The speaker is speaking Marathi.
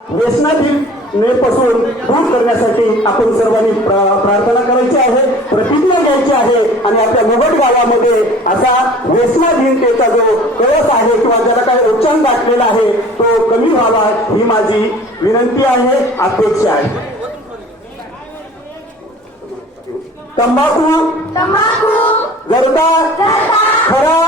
व्यसनाधीनतेपासून दूर करण्यासाठी आपण सर्वांनी प्रार्थना करायची आहे, प्रतिज्ञा घ्यायची आहे आणि आपल्या मुघट गावामध्ये असा व्यसनाधीनतेचा जो कळस आहे किंवा ज्याला काही उच्चांक गाठलेला आहे तो कमी व्हावा ही माझी विनंती आहे, अपेक्षा आहे. तंबाखू, तंबाखू, जर्दा, खरा,